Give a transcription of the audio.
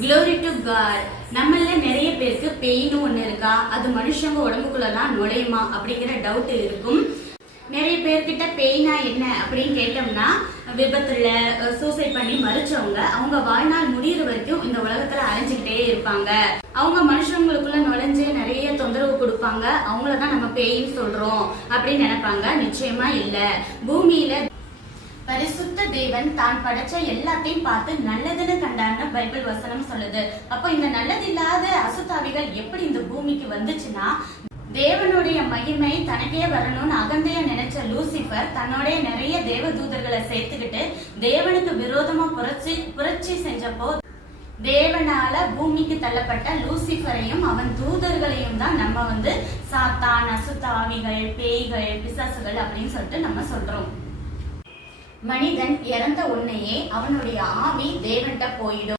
Glory to God. நம்மள நிறைய பேருக்கு பெயின் ஒண்ணு இருக்கா, அது மனுஷங்க உடம்புக்குள்ளலாம் நுழையுமா அப்படிங்கிற டவுட் இருக்கும். நிறைய பேர்கிட்ட பெயினா என்ன அப்படின்னு கேட்டோம்னா, விபத்துல சூசைட் பண்ணி மறிச்சவங்க அவங்க வாழ்நாள் முடிகிற வரைக்கும் இந்த உலகத்துல அலைஞ்சுக்கிட்டே இருப்பாங்க. அவங்க மனுஷங்களுக்குள்ள நுழைஞ்சு நிறைய தொந்தரவு கொடுப்பாங்க. அவங்களதான் நம்ம பெயின் சொல்றோம் அப்படின்னு நினைப்பாங்க. நிச்சயமா இல்ல. பூமியில பரிசுத்த தேவன் தான் படைச்ச எல்லாத்தையும் பார்த்து நல்லதுன்னு கண்டான்னு பைபிள் வசனம் சொல்லுது. அப்போ இந்த நல்லது இல்லாத அசுத்தாவிகள் எப்படி இந்த பூமிக்கு வந்துச்சுன்னா, தேவனுடைய மகிமை தனக்கே வரணும்னு அகந்தைய நினைச்ச லூசிபர் தன்னுடைய நிறைய தேவ தூதர்களை சேர்த்துக்கிட்டு தேவனுக்கு விரோதமா புரட்சி செஞ்சப்போ தேவனால பூமிக்கு தள்ளப்பட்ட லூசிபரையும் அவன் தூதர்களையும் தான் நம்ம சாத்தான், அசுத்தாவிகள், பேய்கள், பிசாசுகள் அப்படின்னு சொல்லிட்டு நம்ம சொல்றோம். மனிதன் இறந்த உடனேயே அவனுடைய ஆவி தேவன்கிட்ட போயிடும்.